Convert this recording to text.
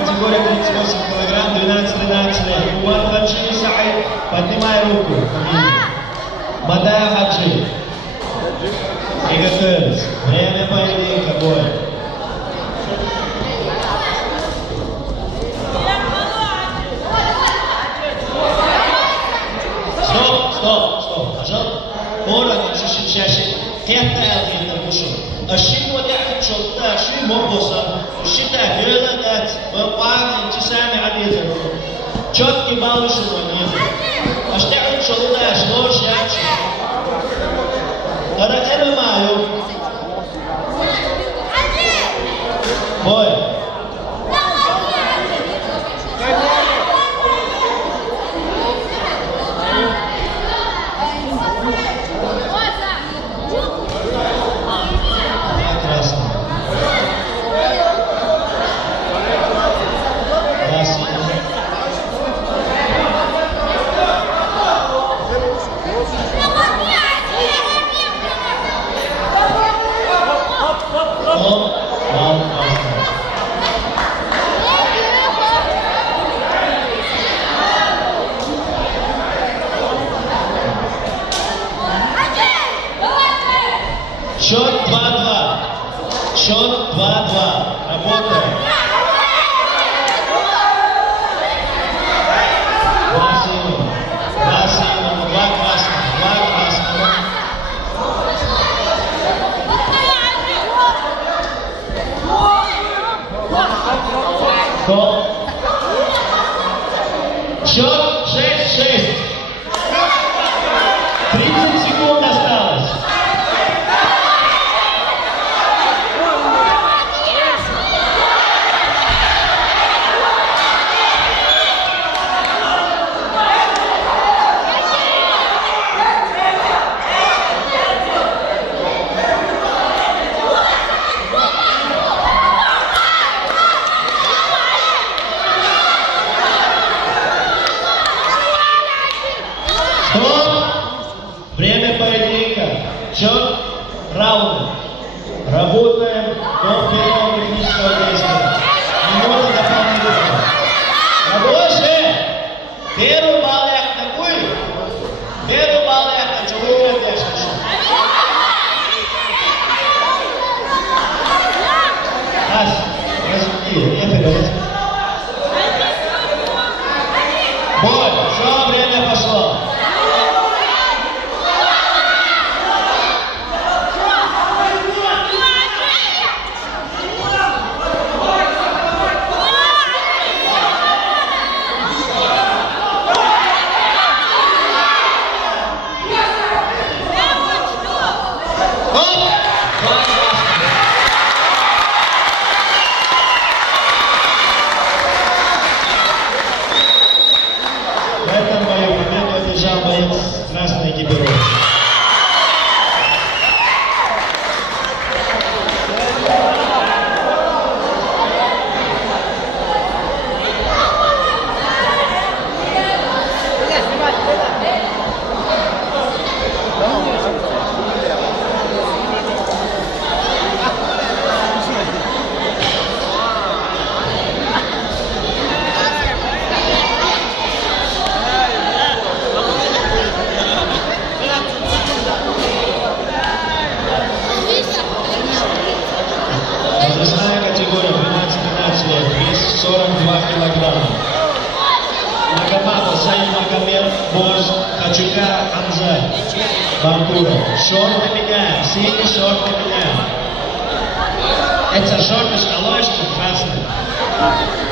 категория 38 килограмм, 12-13 лет. Умар Хаджи Саид, поднимай руку. Мадая Хаджи. Приготовились. Время поединка, бой. Стоп. Ажал. Ора, шиши. Тетта ялдыйда бушу. Ашин ودعك شلطة شيء مبوسة الشتاء هذا دات وقام انتسامي عديدة شوت كبالو شو ونيزة اشتعل شلطة اشلوش ياتش ترى انا مايو بوي Счет 2-2. Счет 2-2. Работаем. Два синего, два красного. Стоп. Счет 6-6. 30 секунд осталось. Время поединка. Счет раунда. Работаем до первого технического действия. Минута дополнительная. Рабочие! Первый балл я такой. Первый балл я хочу выиграть. Бой, все, время пошло. В этом бою победу одержал боец красной экипировки. Возрастная категория 12-13 лет, вес 42 килограмма. Магомадов Саид Магомед, Борж, Хачука Хамза, Бамбура. Шорты меняем, синий шорты меняем. Это шорты с колочком красный.